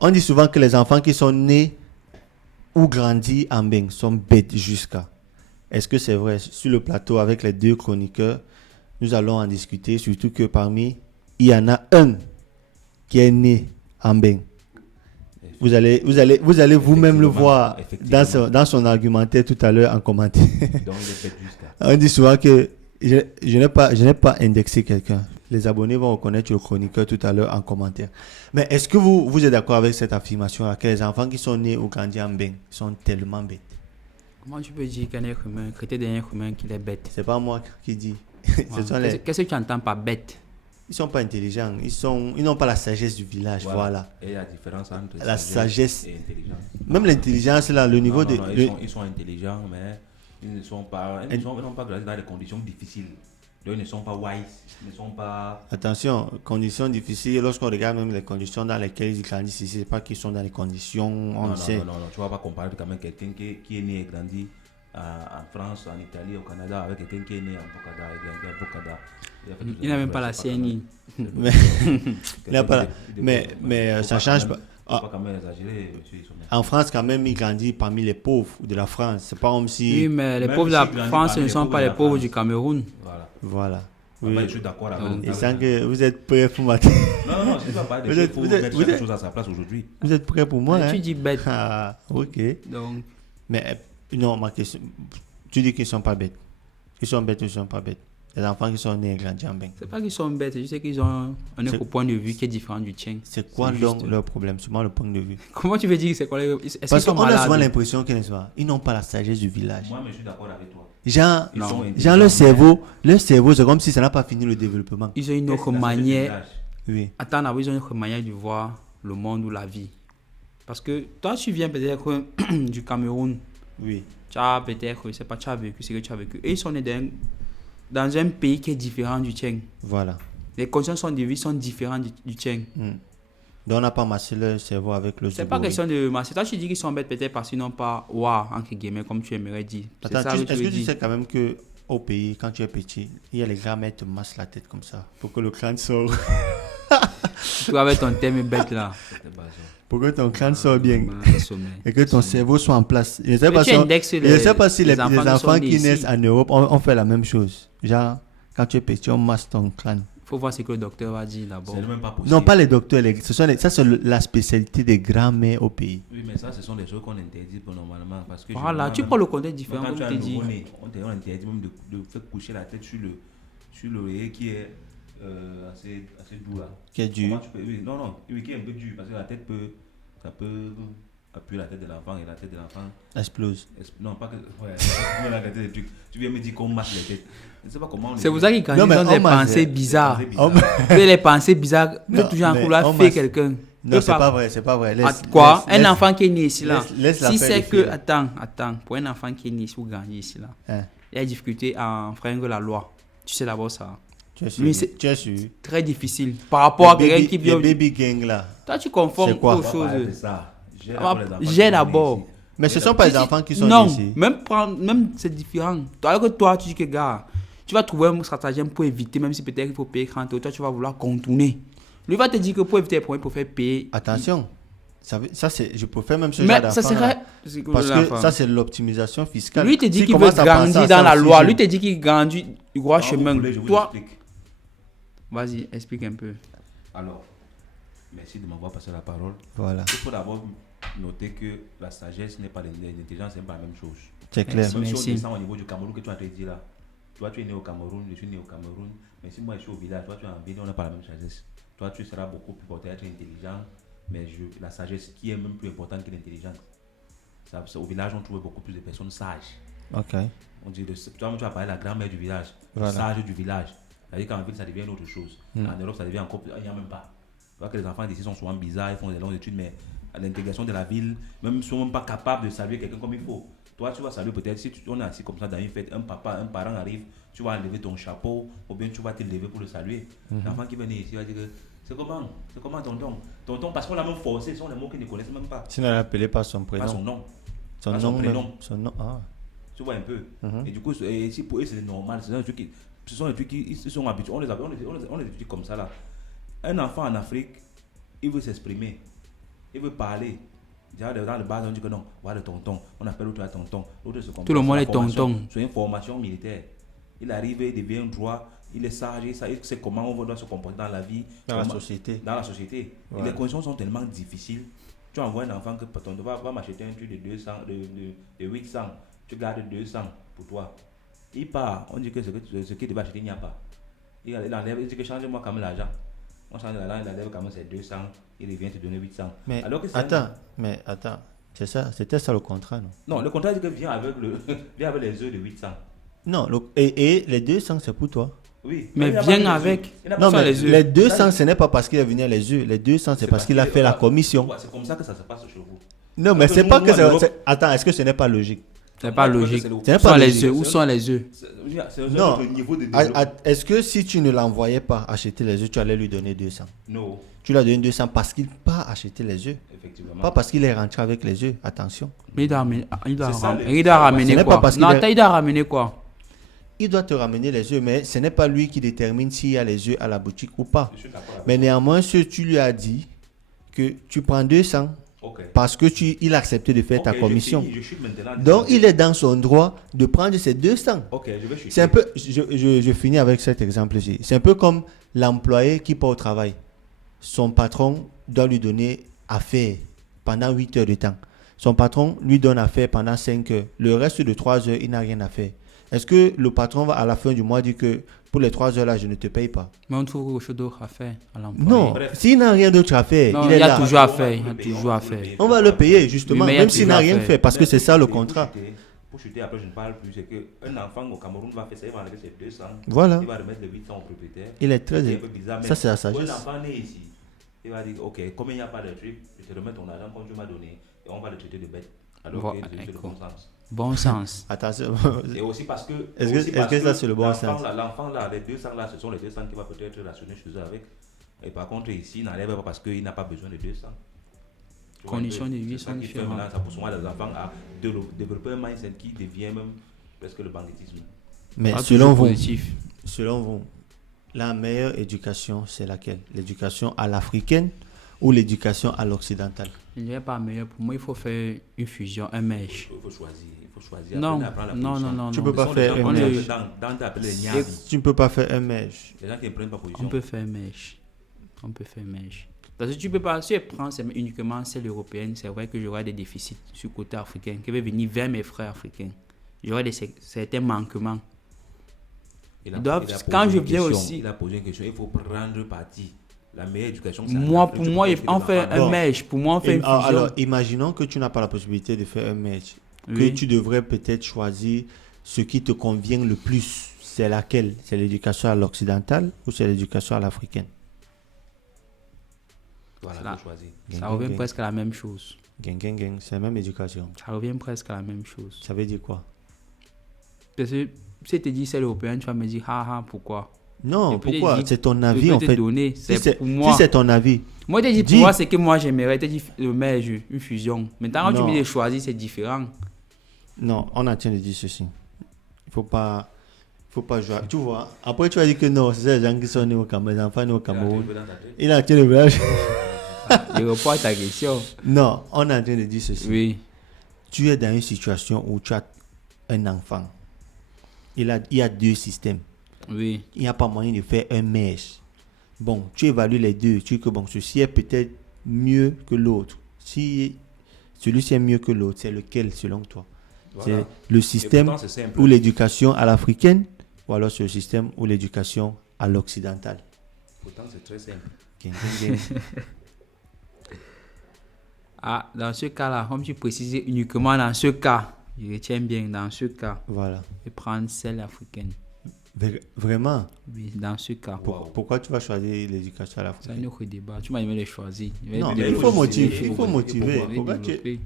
On dit souvent que les enfants qui sont nés ou grandis en Beng sont bêtes jusqu'à. Est-ce que c'est vrai? Sur le plateau, avec les deux chroniqueurs, nous allons en discuter, surtout que parmi, il y en a un qui est né en Beng. Vous allez vous-même le voir dans son argumentaire tout à l'heure en commentaire. Donc, il est bête jusqu'à. On dit souvent que je n'ai pas indexé quelqu'un. Les abonnés vont reconnaître le chroniqueur tout à l'heure en commentaire. Mais est-ce que vous êtes d'accord avec cette affirmation que les enfants qui sont nés ou grandis en Beng sont tellement bêtes? Comment tu peux dire qu'un être humain, traiter d'un être humain qu'il est bête? C'est pas moi qui dis. Qu'est-ce que tu entends par bête? Ils sont pas intelligents. Ils n'ont pas la sagesse du village. Voilà. Et la différence entre la sagesse et intelligence. Même l'intelligence, là, le niveau de... Ils sont intelligents, mais ils n'ont pas grandi dans des conditions difficiles. Donc, ils ne sont pas wise. Ils ne sont pas... Attention, conditions difficiles. Lorsqu'on regarde même les conditions dans lesquelles ils grandissent ici, c'est pas qu'ils sont dans les conditions... Non, tu ne vas pas comparer quand même quelqu'un qui est né et grandi en France, en Italie, au Canada, avec quelqu'un qui est né en Bokada et grandi à Bokada. Il n'a même pas la CNI. Mais ça change pas. En France, quand même, il grandit parmi les pauvres de la France. C'est pas comme si... Oui, mais les pauvres de la France ne sont pas les pauvres du Cameroun. Voilà. Oui. Je suis d'accord avec vous. Il semble que vous êtes prêts pour mater. Non, je ne vais pas dire qu'il faut mettre chaque chose à sa place aujourd'hui. Vous êtes prêts pour moi, Tu dis bête. Ah, ok. Donc... Mais non, ma question... Tu dis qu'ils ne sont pas bêtes. Ils sont bêtes ou ils ne sont pas bêtes? Les enfants qui sont nés et grandis en Beng. C'est pas qu'ils sont bêtes, je sais qu'ils ont un autre point de vue qui est différent du tien. C'est quoi donc leur problème? C'est moi le point de vue. Comment tu veux dire que c'est quoi? Parce qu'on a souvent l'impression qu'ils n'ont pas la sagesse du village. Moi, mais je suis d'accord avec toi. Genre leur cerveau, c'est comme si ça n'a pas fini le développement. Ils ont une autre manière. Oui. Attends, ils ont une autre manière de voir le monde ou la vie. Parce que toi, tu viens peut-être du Cameroun. Oui. Tu as peut-être, je sais pas, tu as vécu ce que tu as vécu. Et ils sont nés dans un pays qui est différent du tien. Voilà. Les conditions de vie sont différentes du tien. Donc on n'a pas massé leur cerveau avec le C'est pas question de masser. Toi, tu dis qu'ils sont bêtes peut-être parce qu'ils n'ont pas entre guillemets, comme tu aimerais dire. Attends, est-ce que tu sais quand même qu'au pays, quand tu es petit, il y a les grands-mères te massent la tête comme ça pour que le crâne sorte. Toi, avec ton thème bête là. Pour que ton crâne sorte bien et que ton cerveau soit en place. Je ne sais pas si les enfants qui naissent en Europe ont fait la même chose. Genre, quand tu es petit, on masse ton crâne. Il faut voir ce que le docteur va dire d'abord. C'est même pas possible. Non, pas les docteurs. Ça, c'est la spécialité des grands-mères au pays. Oui, mais ça, ce sont des choses qu'on interdit normalement. Parce que voilà, tu prends le contexte différent. Quand tu as un nouveau-né, on interdit même de faire coucher la tête sur l'oreiller qui est assez doux là. Qui est dur. Oui, qui est un peu dur parce que ça peut appuyer la tête de l'enfant et la tête de l'enfant explose. Non, pas que. Ouais, tu viens me dire qu'on masse les têtes. Je ne sais pas comment. C'est pour ça qu'ils ont des pensées bizarres. Les pensées bizarres, tu toujours en vouloir faire quelqu'un. Non, c'est pas vrai. Quoi? Un enfant qui est né ici là. Si c'est que. Attends. Pour un enfant qui est né ici ou grandi ici là, il a difficulté à enfreindre la loi. Tu sais d'abord ça. Tu es sûr. Très difficile. Par rapport à quelqu'un qui vient. Baby gang là. Toi, tu confonds aux choses. J'ai d'abord. Mais ce ne sont pas les enfants qui sont ici. Non, même c'est différent. Alors que toi, tu dis que gars, tu vas trouver un stratagème pour éviter, même si peut-être il faut payer 30 euros, toi tu vas vouloir contourner. Lui va te dire que pour éviter les problèmes, il faut faire payer. Attention, ça c'est, je préfère même ce genre d'enfant. Ça serait. Parce que ça c'est l'optimisation fiscale. Lui te dit qu'il veut grandir dans la loi. Lui te dit qu'il grandit du droit chemin. Toi, vas-y, explique un peu. Alors, merci de m'avoir passé la parole. Voilà. Il faut d'abord noter que la sagesse n'est pas l'intelligence, c'est pas la même chose. C'est clair. Même si on descend au niveau du Cameroun que tu as dit là. Toi, tu es né au Cameroun, je suis né au Cameroun. Mais si moi je suis au village, toi tu es en ville, on n'a pas la même sagesse. Toi, tu seras beaucoup plus peut-être intelligent, mais la sagesse qui est même plus importante que l'intelligence. Au village, on trouve beaucoup plus de personnes sages. Ok. On dit, toi, tu as parlé de la grand-mère du village, le sage du village. C'est-à-dire qu'en ville, ça devient une autre chose. En Europe, ça devient encore plus. Il n'y a même pas. Tu vois que les enfants d'ici sont souvent bizarres, ils font des longues études, mais à l'intégration de la ville, même ils ne sont même pas capables de saluer quelqu'un comme il faut. Toi, tu vas saluer peut-être, si on est assis comme ça dans une fête, un parent arrive, tu vas lever ton chapeau, ou bien tu vas te lever pour le saluer. L'enfant qui vient ici va dire que c'est comment tonton? Tonton, parce qu'on l'a même forcé, ce sont des mots qu'ils ne connaissent même pas. Sinon, elle appelait pas son prénom. Pas son nom. Son prénom. Son nom, ah. Tu vois un peu. Et du coup, si pour eux c'est normal, ce sont des trucs qui sont habitués. On les étudie comme ça là. Un enfant en Afrique, il veut s'exprimer. Il veut parler. Dans le bas, on dit que non, voilà le tonton. On appelle l'autre tonton. L'autre se comporte. Tout le monde C'est est la formation- tonton. C'est une formation militaire. Il arrive, il devient droit, il est sage, il sait comment on doit se comporter dans la vie. Dans la comment- société. Dans la société. Et Ouais. les conditions sont tellement difficiles. Tu envoies un enfant que ton va m'acheter un truc de 200, de 800. Tu gardes 200 pour toi. Il part, on dit que ce qu'il devait acheter, il n'y a pas. Il enlève, il dit que change-moi quand même l'argent. On change l'argent, il enlève quand même ses 200, il revient te donner 800. Mais Alors que c'est attends. C'est ça, c'était ça le contrat, non? Non, le contrat dit que vient avec, vient avec les œufs de 800. Non, et les 200, c'est pour toi. Oui. Mais il n'a pas viens les œufs. avec. Il n'a pas Non, ça, mais les œufs. les 200, ce n'est pas parce qu'il a venu à les yeux. Les 200, c'est parce qu'il a fait la commission. C'est comme ça que ça se passe chez vous. Non, mais Parce c'est que pas nous, que en ça. Europe- Attends, est-ce que ce n'est pas logique? C'est pas Moi, logique. c'est le- C'est Où pas sont les logique. œufs? Où sont les œufs? C'est un Non. autre niveau de développement. Est-ce que si tu ne l'envoyais pas acheter les œufs, tu allais lui donner 200? Non, Tu lui as donné 200 parce qu'il pas acheté les œufs. effectivement. Pas parce qu'il est rentré avec les œufs. Attention. Mais il doit ramener, C'est ça, il doit Ce ramener n'est pas quoi? parce Non, qu'il est- attends, il doit ramener quoi? Il doit te ramener les œufs, mais ce n'est pas lui qui détermine s'il y a les œufs à la boutique ou pas. Je suis d'accord avec Mais néanmoins, si tu lui as dit que tu prends 200 Ok. parce que il a accepté de faire ta Ok, je commission. finis, je chute maintenant. Donc, il est dans son droit de prendre ces 200. Ok, je vais chuter. C'est un peu, je finis avec cet exemple-ci. C'est un peu comme l'employé qui part au travail. Son patron doit lui donner à faire pendant 8 heures de temps. Son patron lui donne à faire pendant 5 heures. Le reste de 3 heures, il n'a rien à faire. Est-ce que le patron va à la fin du mois dire que pour les 3 heures là, je ne te paye pas? Mais on trouve quelque chose d'autre à faire à l'emploi. Non. Bref. S'il n'a rien d'autre à faire, Non, il il est y a là. toujours à faire. Il y a toujours à faire. On va le payer justement, Oui, mais il y a même s'il n'a toujours à rien faire. fait, parce que Mais c'est ça le pour chuter, contrat. Pour chuter, après je ne parle plus, c'est qu'un enfant au Cameroun va faire ça, il va enlever ses 200. Voilà. Il va remettre les 800 au propriétaire. Il est très. C'est un peu bizarre, mais Ça, c'est la pour sagesse. un enfant né ici, il va dire, ok, comme il n'y a pas de truc, je te remets ton argent comme tu m'as donné, et on va le traiter de bête. Alors Voilà, que c'est le bon sens. Bon sens. Attention. Et aussi parce que. Est-ce que- aussi est-ce parce que ça, c'est le bon l'enfant sens? là, l'enfant là, les 200 là, ce sont les 200 qui va peut-être rationner chez eux avec. Et par contre, ici, il n'enlève pas parce qu'il n'a pas besoin de 200. Tu vois, Conditions de c'est vie ça sont qui fait différentes. maintenant, ça pousse souvent les enfants à développer un mindset qui devient même presque le banditisme. Mais Pas selon toujours vous, positif. selon vous, la meilleure éducation, c'est laquelle? L'éducation à l'africaine ou l'éducation à l'occidentale? Il n'y a pas meilleur. Pour moi, il faut faire une fusion, un mesh. Il faut choisir. Il faut choisir. Non, Apprenez à prendre la non, position. non, non. Tu non. peux pas Ce sont les faire gens un qu'on mesh. appelle dans t'appeler les niavis. Tu ne peux pas faire un mèche. Les gens qui ne prennent pas position. On peut faire mesh. On peut faire mesh. Parce que tu peux pas, si je prends uniquement celle européenne, c'est vrai que j'aurai des déficits sur le côté africain qui va venir vers mes frères africains. J'aurai certains manquements. Il a- Ils doivent- il a posé quand je une viens question, aussi- Il a posé une question. Il faut prendre parti. La meilleure éducation, c'est Moi, en pour Afrique. moi, Tu peux on pas fait éduquer les un enfants. mesh. Pour moi, on fait une fusion. Alors, imaginons que tu n'as pas la possibilité de faire un match. Que Oui. tu devrais peut-être choisir ce qui te convient le plus. C'est laquelle? C'est l'éducation à l'occidentale ou c'est l'éducation à l'africaine? Voilà, Là. faut choisir. Ça revient presque à la même chose. Gang, gang, gang, c'est la même éducation. Ça revient presque à la même chose. Ça veut dire quoi? Parce que si tu te dis celle européenne, tu vas me dire, ah ah, pourquoi? Non, Et puis, pourquoi? il dit- C'est ton Je avis peux en te fait. donner, Si c'est c'est pour moi. si c'est ton avis. Moi, je te dis, Dis. pour moi, c'est que moi, j'aimerais te dire le merge, une fusion. Maintenant, quand tu Non. me dis de choisir, c'est différent. Non, on est en train de dire ceci. Il faut pas jouer. Tu vois, après tu vas dire que non, c'est les gens qui sont nés au Cameroun, les enfants nés au Cameroun. Il a un peu dans ta tête. Il est en train de vouloir- Je réponds à ta question. Non, on est en train de dire ceci. Oui. Tu es dans une situation où tu as un enfant. Il y a deux systèmes. Oui. Il n'y a pas moyen de faire un mesh. Bon, tu évalues les deux. Tu dis que bon, ceci est peut-être mieux que l'autre. Si celui-ci est mieux que l'autre, c'est lequel selon toi? Voilà. C'est le Et système pourtant, c'est simple. ou l'éducation à l'africaine ou alors c'est le système ou l'éducation à l'occidentale? Pourtant, c'est très simple. Gang, gang, gang. Ah, dans ce cas-là, comme tu précises uniquement dans ce cas, je retiens bien dans ce cas, Voilà. je prends celle africaine. Vraiment? Oui, dans ce cas. Wow. Pourquoi tu vas choisir l'éducation à C'est un l'africaine? autre débat. Tu m'as aimé le choisir. Je vais Non, développer. mais il faut motiver. Je vais Il faut motiver. développer. Pourquoi tu- Développer.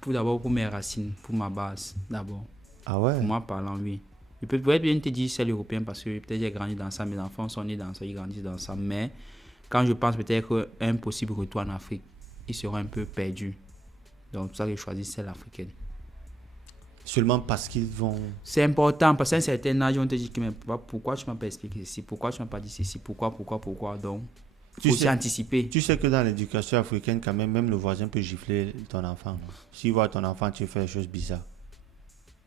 Pour d'abord, pour mes racines, pour ma base, d'abord. Ah ouais? Pour moi, parlant, oui. Je peux peut-être bien te dire celle européenne parce que peut-être j'ai grandi dans ça, mes enfants sont nés dans ça, ils grandissent dans ça. Mais quand je pense peut-être qu'un possible retour en Afrique, ils seront un peu perdus. Donc, c'est pour ça que j'ai choisi celle africaine. Seulement parce qu'ils vont... C'est important parce qu'à un certain âge, on te dit que mais pourquoi tu m'as pas expliqué ceci, pourquoi tu m'as pas dit ceci, pourquoi. Donc, Il faut aussi anticiper. Tu sais que dans l'éducation africaine, quand même le voisin peut gifler ton enfant. S'il voit ton enfant, tu fais des choses bizarres.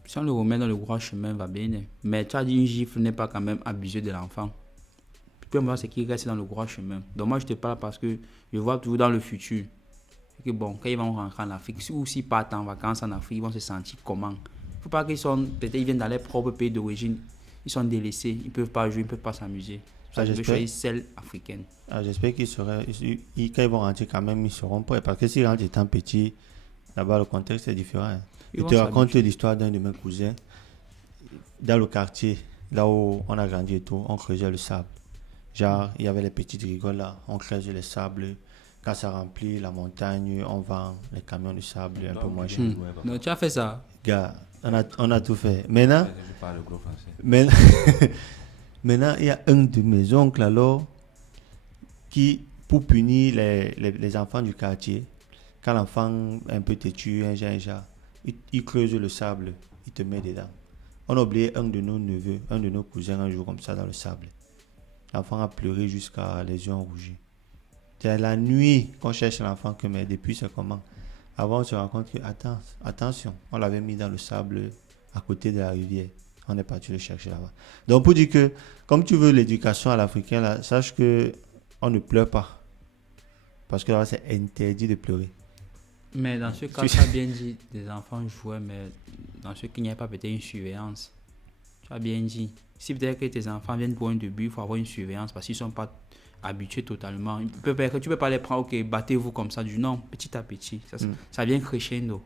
Si on le remet dans le droit chemin, va bien. Mais tu as dit une gifle n'est pas quand même abuser de l'enfant. Peu importe ce qui reste dans le droit chemin. Donc moi, je te parle parce que je vois toujours dans le futur que bon, quand ils vont rentrer en Afrique, ou s'ils partent en vacances en Afrique, ils vont se sentir comment? Il ne faut pas qu'ils sont, peut-être ils viennent dans leur propre pays d'origine, ils sont délaissés, ils ne peuvent pas jouer, ils ne peuvent pas s'amuser. Je veux choisir celle africaine. J'espère qu'ils seraient, quand ils vont rentrer quand même, ils seront prêts. Parce que s'ils rentrent étant petits, là-bas le contexte est différent. Hein. Je te raconte l'histoire d'un de mes cousins. Dans le quartier, là où on a grandi et tout, on creusait le sable. Genre, il y avait les petites rigoles là, on creuse le sable. Quand ça remplit la montagne, on vend les camions de sable un peu moins cher. Donc tu as fait ça? Gars, on a tout fait. Maintenant, je parle le gros français. Maintenant, il y a un de mes oncles alors qui, pour punir les enfants du quartier, quand l'enfant est un peu têtu, il creuse le sable, il te met dedans. On a oublié un de nos neveux, un de nos cousins un jour comme ça dans le sable. L'enfant a pleuré jusqu'à les yeux rougis. C'est la nuit qu'on cherche l'enfant que, mais depuis c'est comment? Avant on se rend compte que, attention, on l'avait mis dans le sable à côté de la rivière. On est parti le chercher là-bas. Donc pour dire que, comme tu veux l'éducation à l'Africain, là, sache que on ne pleure pas. Parce que là, c'est interdit de pleurer. Mais dans ce cas, tu as bien dit, des enfants jouaient, mais dans ce cas, il n'y a pas peut-être une surveillance. Tu as bien dit. Si peut-être que tes enfants viennent pour un début, il faut avoir une surveillance parce qu'ils ne sont pas habitués totalement. Tu ne peux pas les prendre, ok, battez-vous comme ça. Du non, petit à petit. Ça vient crescendo.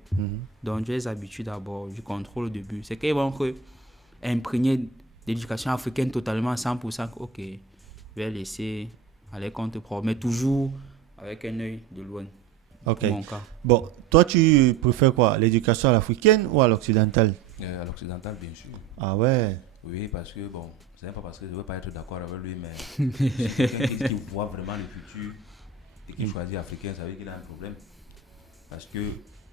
Donc, tu les habitues d'abord, du contrôle au début. C'est qu'ils vont imprégner l'éducation africaine totalement à 100%. Ok, je vais laisser aller contre propre, mais toujours avec un œil de loin. Ok. Bon, toi, tu préfères quoi? L'éducation à l'africaine ou à l'occidentale? À l'occidentale, bien sûr. Ah ouais? Oui, parce que, bon, c'est pas parce que je ne veux pas être d'accord avec lui, mais quelqu'un qui voit vraiment le futur et qui choisit africain, ça veut dire qu'il a un problème. Parce que,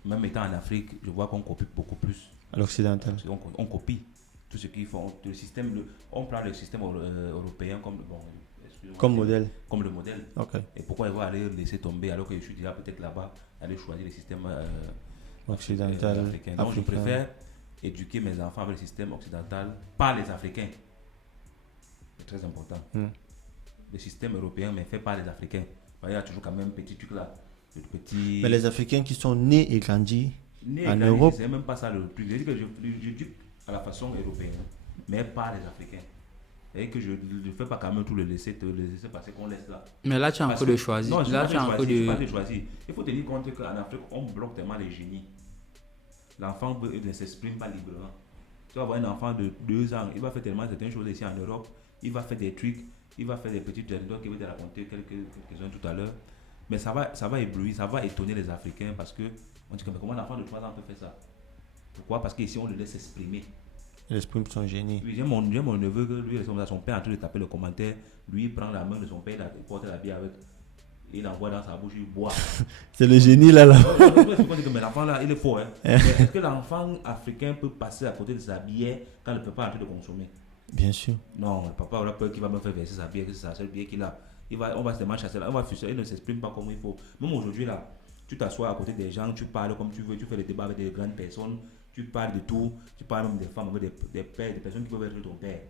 même étant en Afrique, je vois qu'on copie beaucoup plus. À l'occidental? On copie tout ce qu'ils font. Le système, on prend le système européen comme, bon, comme modèle. Comme le modèle. Okay. Et pourquoi il va aller laisser tomber alors que je suis déjà peut-être là-bas, aller choisir le système occidental, africain. Donc je préfère éduquer mes enfants avec le système occidental par les Africains. C'est très important. Le système européen, mais fait par les Africains. Il y a toujours quand même un petit truc là. Mais les Africains qui sont nés et grandis en Europe. C'est même pas ça le truc. Je dis que je dis à la façon européenne, mais par les Africains. Et que je ne fais pas quand même tout le laisser passer qu'on laisse là. Mais là, tu as encore de choisir. Non, là, tu as encore de choisir. Il faut tenir compte qu'en Afrique, on bloque tellement les génies. L'enfant ne s'exprime pas librement. Tu vas voir un enfant de 2 ans, il va faire tellement certaines choses ici en Europe, il va faire des trucs, il va faire des petites anecdotes qu'il va te raconter quelques-uns tout à l'heure. Mais ça va éblouir, ça va étonner les Africains parce que on dit que mais comment un enfant de 3 ans peut faire ça? Pourquoi? Parce qu'ici, on le laisse s'exprimer. Il exprime son génie. Oui, j'ai mon neveu, lui, son père en train de taper le commentaire. Lui, il prend la main de son père, il porte la bière avec. Il l'envoie dans sa bouche, il boit. C'est le génie là. Mais l'enfant là, il est fort. Hein. Mais est-ce que l'enfant africain peut passer à côté de sa bière quand le papa est en train de consommer? Bien sûr. Non, le papa aura peur qu'il va me faire verser sa bière, que c'est sa seule bière qu'il a. On va se demander chasser là, on va fuser, il ne s'exprime pas comme il faut. Même aujourd'hui là, tu t'assois à côté des gens, tu parles comme tu veux, tu fais des débats avec des grandes personnes. Tu parles de tout, tu parles même des femmes, des pères, des personnes qui peuvent être ton père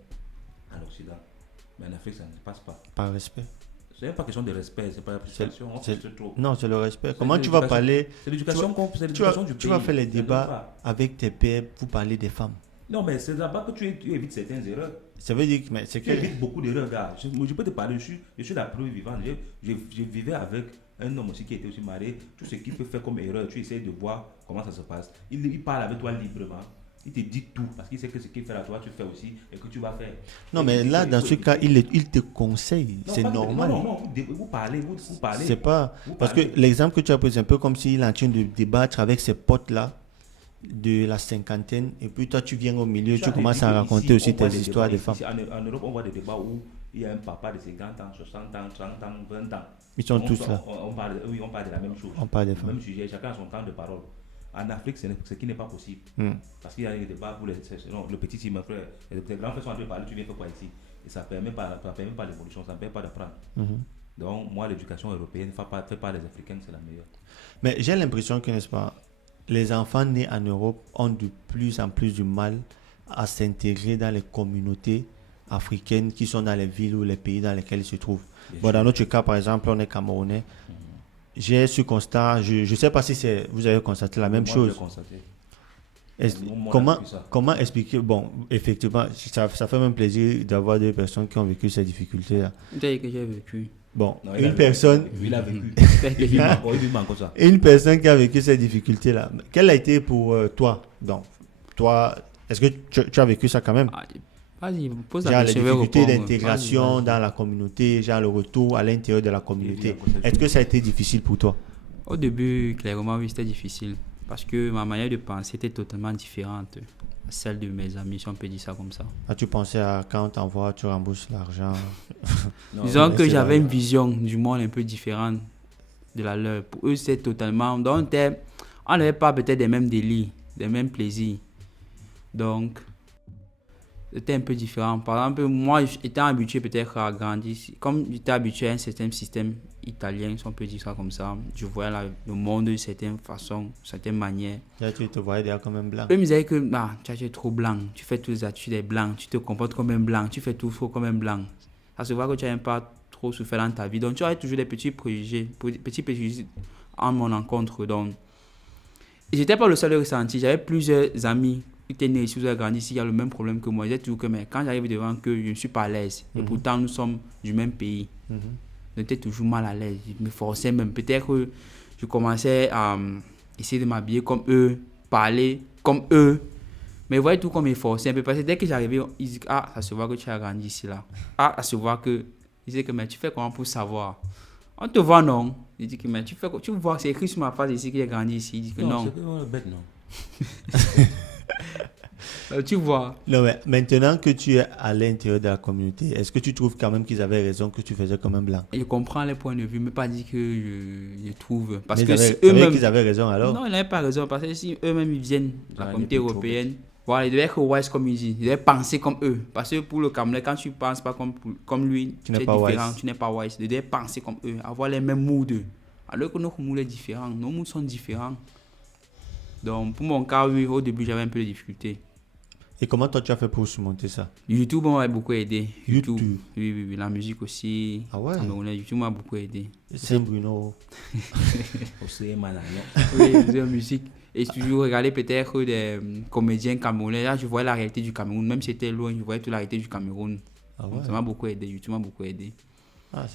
en Occident. Mais en Afrique, ça ne se passe pas. Par respect. C'est pas question de respect, c'est pas la frustration. Non, c'est le respect. Comment tu vas parler? C'est l'éducation du pays. Tu vas faire les débats avec tes pères pour parler des femmes. Non, mais c'est là-bas que tu évites certaines erreurs. Ça veut dire que tu évites beaucoup d'erreurs, gars. Je peux te parler, je suis la preuve vivante. Je vivais avec un homme aussi qui était aussi marié. Tout ce qu'il peut faire comme erreur, tu essaies de voir comment ça se passe. Il parle avec toi librement. Il te dit tout parce qu'il sait que ce qu'il fait à toi, tu fais aussi et que tu vas faire. Non, mais là, dans ce cas, il te conseille. C'est normal. Non, vous parlez. C'est pas. Parce que l'exemple que tu as pris, c'est un peu comme s'il est en train de débattre avec ses potes là, de la cinquantaine, et puis toi, tu viens au milieu, tu commences à raconter aussi tes histoires de femmes. En Europe, on voit des débats où il y a un papa de 50 ans, 60 ans, 30 ans, 20 ans. Ils sont tous là. On parle de la même chose. On parle des femmes. Même sujet, chacun a son temps de parole. En Afrique, c'est ce qui n'est pas possible. Parce qu'il y a des débats pour le petit, mon frère, les grands frères sont en train de parler, tu viens faire quoi ici? Et ça ne permet pas l'évolution, ça ne permet pas d'apprendre. Donc, moi, l'éducation européenne fait par les Africains, c'est la meilleure. Mais j'ai l'impression que, n'est-ce pas, les enfants nés en Europe ont de plus en plus du mal à s'intégrer dans les communautés africaines qui sont dans les villes ou les pays dans lesquels ils se trouvent. Bon, dans notre cas, par exemple, on est Camerounais. J'ai ce constat, je ne sais pas si vous avez constaté la même chose. Comment expliquer? Bon, effectivement, ça fait même plaisir d'avoir des personnes qui ont vécu ces difficultés-là. Peut-être que j'ai vécu. Bon, non, une personne. Il a vécu. Une personne qui a vécu ces difficultés-là. Quelle a été pour toi? Donc, toi, est-ce que tu as vécu ça quand même? Vas-y, pose la question. Les difficultés d'intégration dans la communauté, genre le retour à l'intérieur de la communauté. Est-ce que ça a été difficile pour toi? Au début, clairement, oui, c'était difficile. Parce que ma manière de penser était totalement différente à celle de mes amis, si on peut dire ça comme ça. Tu pensais à quand on t'envoie, tu rembourses l'argent? Disons que j'avais une vision du monde un peu différente de la leur. Pour eux, c'était totalement... Donc, on n'avait pas peut-être les mêmes délits, les mêmes plaisirs. Donc, c'était un peu différent. Par exemple, moi, étant habitué peut-être à grandir, comme j'étais habitué à un certain système italien, si on peut dire ça comme ça, je voyais le monde de certaines façons, certaines manières. Là, tu te voyais déjà comme un blanc. Eux me disaient que tu es trop blanc, tu fais toutes les attitudes des blancs, tu te comportes comme un blanc, tu fais tout comme un blanc. Ça se voit que tu n'as pas trop souffert dans ta vie. Donc, tu as toujours des petits préjugés en mon encontre. Donc, et j'étais pas le seul à ressentir. J'avais plusieurs amis qui étaient nés ici, qui ont grandi ici, il y a le même problème que moi. J'ai toujours que, mais quand j'arrive devant eux, je ne suis pas à l'aise. Et pourtant, nous sommes du même pays. J'étais toujours mal à l'aise. Je me forçais même. Peut-être que je commençais à essayer de m'habiller comme eux, parler comme eux. Mais vous voyez tout comme je me forçais un peu. Parce que dès que j'arrivais, ils disaient, ça se voit que tu as grandi ici, là. Ça se voit que... Ils disaient que, mais tu fais comment pour savoir? On te voit, non? Ils disent que, mais tu vois, c'est écrit sur ma face ici que j'ai grandi ici. Ils disent que non. C'est bête, non. Tu vois. Non, mais maintenant que tu es à l'intérieur de la communauté, est-ce que tu trouves quand même qu'ils avaient raison que tu faisais comme un blanc? Je comprends les points de vue, mais pas dit que je trouve. Parce mais que si eux-mêmes. Qu'ils avaient raison alors? Non, ils n'avaient pas raison. Parce que si eux-mêmes ils viennent de la communauté européenne, voilà, ils devaient être wise comme ils disent. Ils devaient penser comme eux. Parce que pour le Camerounais, quand tu ne penses pas comme lui, tu n'es pas différent, wise. Tu n'es pas wise. Ils devaient penser comme eux, avoir les mêmes moods. Alors que nos moods sont différents. Nos moods sont différents. Donc, pour mon cas, oui, au début, j'avais un peu de difficultés. Et comment toi tu as fait pour surmonter ça? YouTube m'a beaucoup aidé. YouTube. Oui, la musique aussi. Ah ouais? YouTube m'a beaucoup aidé. C'est Bruno. C'est malade. Oui, la musique. Et toujours regarder peut-être des comédiens camerounais. Là, je voyais la réalité du Cameroun. Même si c'était loin, je voyais toute la réalité du Cameroun. Ah ouais? Ça m'a beaucoup aidé. YouTube m'a beaucoup aidé.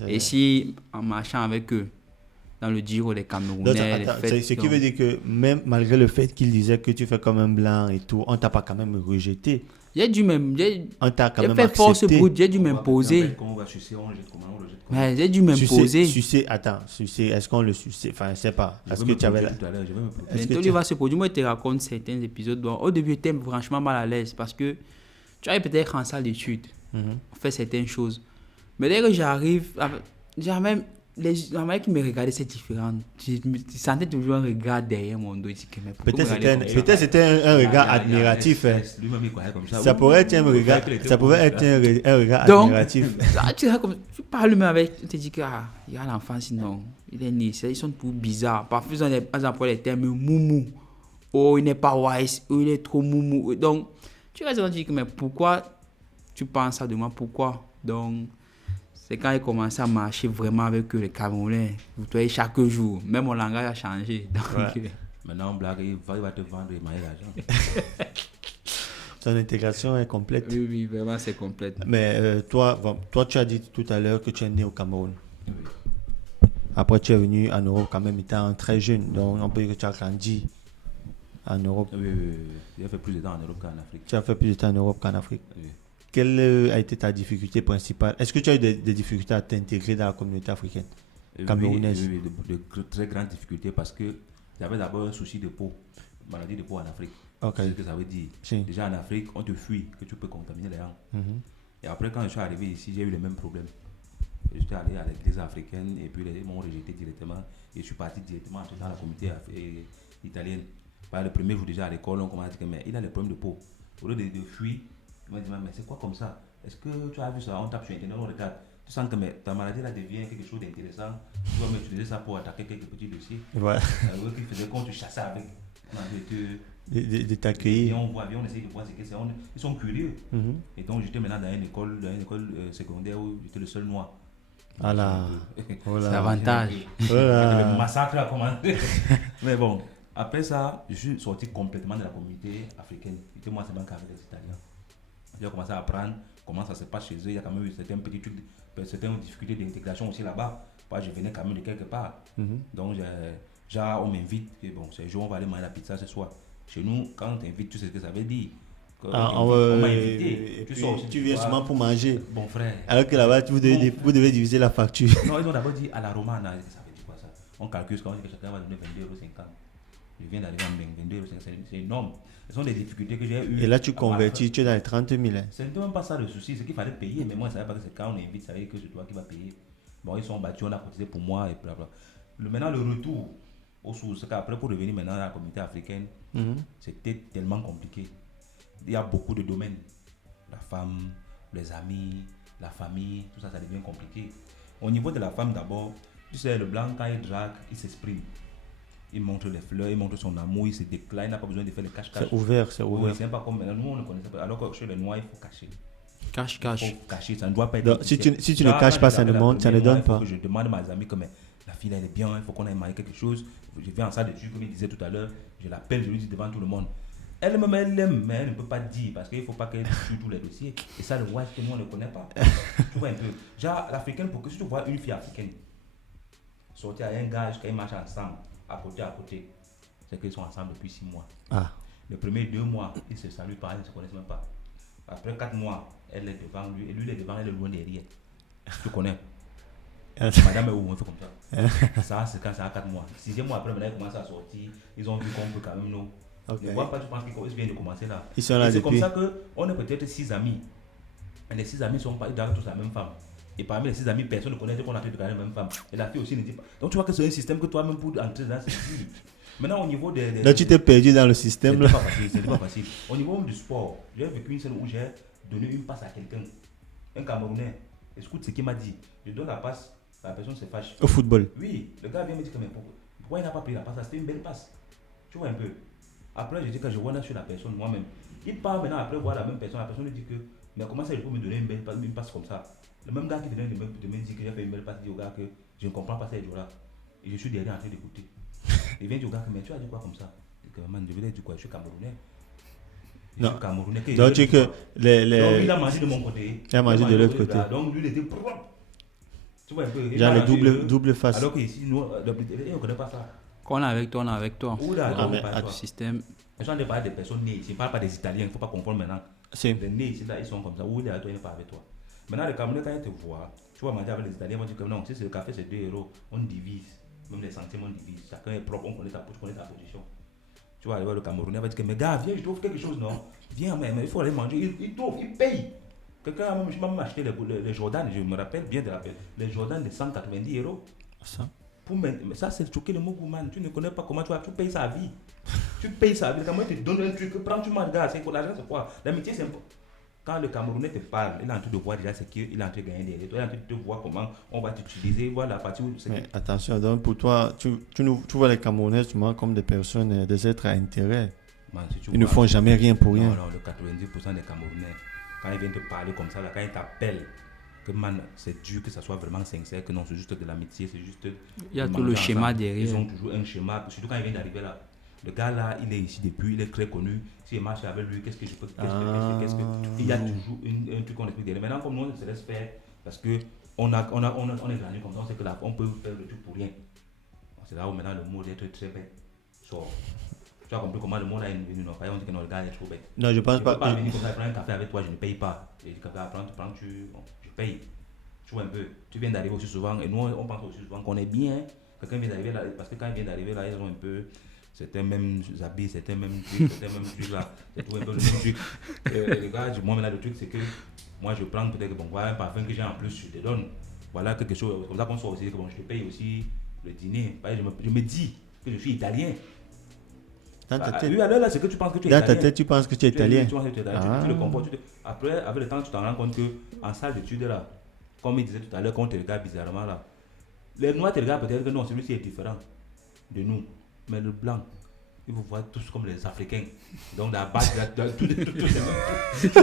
Et si, en marchant avec eux, dans le Giro des Camerounais, ce qui veut dire que même malgré le fait qu'ils disaient que tu fais comme un blanc et tout, on t'a pas quand même rejeté. J'ai dû même... On t'a quand même fait accepté. Force brute, j'ai dû m'imposer. Comment on va sucer, on rejette comment on rejette. Mais j'ai dû m'imposer. Sucer, est-ce qu'on le suce? Enfin, je sais pas. Est-ce que tu avais là? Bientôt, il va se produire. Moi, je te raconte certains épisodes. Donc, au début, j'étais franchement mal à l'aise parce que tu arrives peut-être en salle d'études, on fait certaines choses. Mais dès que j'arrive, genre même les mecs qui me regardaient, c'est différent. Je sentais toujours un regard derrière mon dos. Peut-être c'était un regard admiratif. Ça pourrait être un regard admiratif. Tu parles même avec, tu te dis qu'il y a l'enfant, sinon il est né. Ils sont tout bizarres. Parfois, ils emploient les termes moumou. Oh, il n'est pas wise. Oh, il est trop moumou. Donc, tu restes à dire, mais pourquoi tu penses ça de moi? Pourquoi? Donc, c'est quand il commence à marcher vraiment avec les Camerounais. Vous voyez, chaque jour. Même mon langage a changé. Donc, maintenant, blague, il va te vendre et mailler l'argent. Son intégration est complète. Oui, vraiment, c'est complète. Mais toi, tu as dit tout à l'heure que tu es né au Cameroun. Oui. Après, tu es venu en Europe quand même étant très jeune. Donc, on peut dire que tu as grandi en Europe. Oui. J'ai fait plus de temps en Europe qu'en Afrique. Tu as fait plus de temps en Europe qu'en Afrique. Oui. Quelle a été ta difficulté principale? Est-ce que tu as eu des difficultés à t'intégrer dans la communauté africaine camerounaise? Oui, de très grandes difficultés parce que j'avais d'abord un souci de peau, maladie de peau en Afrique. Okay. C'est ce que ça veut dire. Si. Déjà en Afrique, on te fuit, que tu peux contaminer les gens. Et après, quand je suis arrivé ici, j'ai eu les mêmes problèmes. Je suis allé à l'église africaine et puis ils m'ont rejeté directement. Et je suis parti directement dans la communauté italienne. Le premier jour déjà à l'école, on commence à dire que mais il a des problèmes de peau. Au lieu de fuir, il m'a dit mais c'est quoi comme ça? Est-ce que tu as vu ça? On tape sur Internet, on regarde. tu sens que ta maladie là devient quelque chose d'intéressant. Tu vas même utiliser ça pour attaquer quelques petits dossiers. Ouais. Eux qui faisaient quand tu chassais avec. De t'accueillir. Et on voit bien, on essaie de voir ce que c'est. Ils sont curieux. Et donc j'étais maintenant dans une école secondaire où j'étais le seul noir. Voilà. C'est l'avantage. Le massacre a commencé. Mais bon, après ça, je suis sorti complètement de la communauté africaine. Et moi, c'est même qu'avec les Italiens. J'ai commencé à apprendre comment ça se passe chez eux. Il y a quand même eu certains petits trucs, certaines difficultés d'intégration aussi là-bas. Moi, je venais quand même de quelque part. Donc, on m'invite. Et bon, ce jour, on va aller manger la pizza ce soir. Chez nous, quand on t'invite, tu sais ce que ça veut dire. On m'a invité. Tu viens seulement pour manger. Bon frère. Alors que là-bas, vous devez diviser la facture. Non, ils ont d'abord dit à la romana. Ça veut dire quoi ça? On calcule quand on dit que chacun va donner 22,50 €. Je viens d'arriver en 22,50 €. C'est énorme. Ce sont des difficultés que j'ai eues. Et là, tu convertis, tu es dans les 30 000. Hein. Ce n'était même pas ça le souci. C'est qu'il fallait payer. Mais moi, je ne savais pas que c'est quand on invite, ça veut dire que c'est toi qui vas payer. Bon, ils sont battus, on a cotisé pour moi et blablabla. Maintenant, le retour aux sources, après pour revenir maintenant à la communauté africaine, c'était tellement compliqué. Il y a beaucoup de domaines. La femme, les amis, la famille, tout ça, ça devient compliqué. Au niveau de la femme d'abord, tu sais, le blanc, quand il drague, il s'exprime. Il montre les fleurs, il montre son amour, il se déclare, il n'a pas besoin de faire le cache-cache. C'est ouvert, c'est ouvert. Oui, c'est pas comme maintenant, nous on ne connaissait pas. Alors que chez les noirs, il faut cacher. Cache. Il faut cacher, ça ne doit pas être. Donc, si tu ne caches pas, ça ne monte, ça ne donne pas. Je demande à mes amis que la fille elle est bien, il faut qu'on aille marier quelque chose. Je viens en salle d'études, comme il disait tout à l'heure, je l'appelle, je lui dis devant tout le monde. Elle-même, elle l'aime, mais elle ne peut pas dire parce qu'il ne faut pas qu'elle tue tous les dossiers. Et ça, le voit que nous, on ne connaît pas. Tu vois un peu. Genre, l'africaine, pour que si tu vois une fille africaine sortir avec un gars jusqu'à ils marchent ensemble, à côté, c'est qu'ils sont ensemble depuis 6 mois. Les premiers 2 mois, ils se saluent pas, ils ne se connaissent même pas. Après 4 mois, elle est devant lui, et lui, il est devant, elle est loin derrière. Tu connais. Madame est où on fait comme ça. Ça, c'est quand ça a 4 mois. 6e mois après, maintenant, ils commencent à sortir. Ils ont vu qu'on peut quand même nous. Okay. Ne vois pas, tu penses qu'ils viennent de commencer là. Ils sont là c'est depuis. comme ça qu'on est peut-être 6 amis. Et les 6 amis sont pas, ils draguent tous la même femme. Et parmi les 6 amis, personne ne connaît qu'on a fait de la même femme. Et la fille aussi ne dit pas. Donc tu vois que c'est un système que toi-même pour entrer dans c'est difficile. Maintenant, au niveau des. Là, tu t'es perdu dans le système. C'est pas facile. Au niveau du sport, j'ai vécu une scène où j'ai donné une passe à quelqu'un. Un Camerounais. Écoute ce qu'il m'a dit. Je donne la passe, la personne se fâche. Au football. Oui, le gars vient me dire que mais pourquoi il n'a pas pris la passe? C'était une belle passe. Tu vois un peu. Après, je dis que je vois là sur la personne moi-même. Il part maintenant après voir la même personne. La personne lui dit que mais comment ça il peut me donner une passe comme ça? Le même gars qui venait de me dire que j'ai fait une belle passe, il dit au gars que je ne comprends pas ces jours-là. Et je suis derrière en train d'écouter. Il vient dire au gars que mais tu as dit quoi comme ça? Je dis que man, je vais dire quoi? Je suis Camerounais. Je suis Camerounais. Donc tu dis que donc il a mangé de mon côté. Il a mangé de l'autre côté. Donc lui il était tu vois un peu. Genre le double face. Alors qu'ici, nous, on ne connaît pas ça. Quand on est avec toi, on est avec toi. Où là, à du système. Je ne parle pas des personnes nées ici, je ne parle pas des Italiens, il ne faut pas confondre maintenant. Les nés ici, là, ils sont comme ça. Où il est à toi, il n'est pas avec toi. Maintenant, les Camerounais, quand ils te voient, tu vas manger avec les Italiens, ils vont dire que non, si c'est le café, c'est 2 €, on divise. Même les centimes, on divise. Chacun est propre, on connaît ta position. Tu vois, le Camerounais va dire que mais gars, viens, je t'offre quelque chose, non? Viens, mais il faut aller manger. Il t'offre, il paye. Quelqu'un a même acheté les Jordan, je me rappelle bien de la paix. Les Jordan de 190 €. Ça? Mais ça, c'est choquer le mot man. Tu ne connais pas comment tu payes sa vie. Tu payes sa vie. Comment tu te donnes un truc, prends, tu manges, gars. L'argent, c'est quoi? L'amitié, c'est quand le Camerounais te parle, il est en train de voir déjà ce qu'il est en train de gagner derrière toi. Il est en train de voir comment on va t'utiliser, voir la partie où. Mais attention, donc pour toi, tu vois les Camerounais souvent comme des personnes, des êtres à intérêt. Man, si ils ne font jamais rien pour rien. Non, le 90% des Camerounais, quand ils viennent te parler comme ça, là, quand ils t'appellent, que man, c'est dur que ça soit vraiment sincère, que non, c'est juste de l'amitié, c'est juste. Il y a tout le schéma derrière. Ils ont toujours un schéma, surtout quand ils viennent d'arriver là. Le gars là, il est ici depuis, il est très connu. Si je marche avec lui, qu'est-ce que je peux. Il y a toujours un truc qu'on explique derrière. Maintenant, comme nous, on se laisse faire, parce qu'on est grandi comme ça, on sait que là, on peut faire le truc pour rien. C'est là où maintenant le mot d'être très bête sort. Tu as compris comment le monde a une venue, non? On dit que non, le gars est trop bête. Non, je pense pas. Je ne peux pas venir comme ça, prendre un café avec toi, je ne paye pas. Et le café à prendre, je paye. Tu vois un peu. Tu viens d'arriver aussi souvent, et nous, on pense aussi souvent qu'on est bien. Quelqu'un vient d'arriver là, parce que quand il vient d'arriver là, ils ont un peu. C'était même habits, c'était même truc là. C'est tout un peu le même truc. Les gars, moi maintenant, le truc, c'est que moi, je prends peut-être bon, voilà un parfum que j'ai en plus, je te donne. Voilà quelque chose, comme ça qu'on soit aussi, que bon, je te paye aussi le dîner. Je me dis que je suis italien. Dans ta tête, oui, alors là, c'est que tu penses que tu es italien. Dans ta tête, tu penses que tu es italien. Tu le comprends. Après, avec le temps, tu t'en rends compte qu'en salle d'études, là, comme il disait tout à l'heure, qu'on te regarde bizarrement là. Les noirs te regardent peut-être que non, celui-ci est différent de nous. Mais le blanc, ils vous voient tous comme les Africains. Donc la base, tout c'est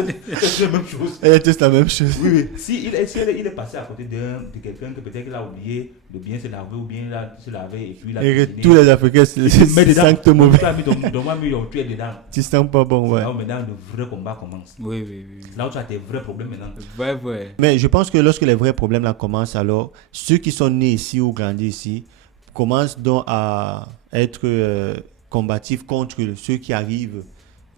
la même chose. Elle est tous la même chose. Oui, oui. Si il est passé à côté de quelqu'un que peut-être qu'il a oublié de bien se laver ou bien se laver et puis il a Et cuisiné. tous les Africains, c'est sancte mauvais. Tu as mis ton tu es dedans. Tu sens pas bon, ouais. Là où maintenant le vrai combat commence. Oui, oui, oui. Là où tu as tes vrais problèmes maintenant. Ouais. Mais je pense que lorsque les vrais problèmes là commencent, alors ceux qui sont nés ici ou grandis ici commencent donc à être combatifs contre ceux qui arrivent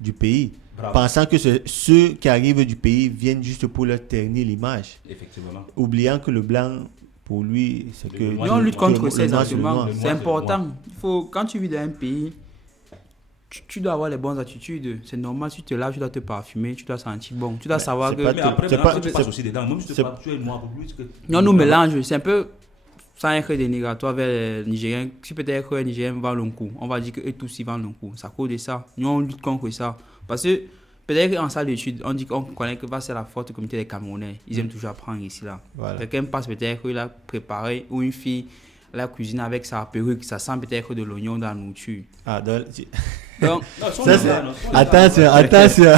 du pays. Bravo. Pensant que ceux qui arrivent du pays viennent juste pour leur ternir l'image. Effectivement. Oubliant que le blanc, pour lui, c'est que... noir, Et on lutte contre le ces noir, c'est le arguments. noir. Le noir, C'est c'est le important. noir. Il faut, quand tu vis dans un pays, tu dois avoir les bonnes attitudes. C'est normal, si tu te laves, tu dois te parfumer, tu dois sentir bon. Tu dois savoir c'est que... pas Mais après, c'est maintenant, pas- tu passes aussi dedans. Même si c'est- tu es noir, plus que... Non, nous mélange. C'est un peu sans être dénégatoire vers les Nigériens. Si peut-être un Nigérien vend le coup, on va dire qu'eux tous ils vendent le coup. Ça cause de ça. Nous, on lutte contre ça. Parce que peut-être qu'en salle d'études, on dit qu'on connaît que c'est la forte communauté des Camerounais. Ils aiment toujours apprendre ici, là. Voilà. Quelqu'un passe peut-être qu'il a préparé, ou une fille, la cuisine avec sa perruque, ça sent peut-être de l'oignon dans la nourriture. Ah, donc, Donc, Non, ils sont Ça, les c'est- gars, non, ils sont les attention, gars. attention,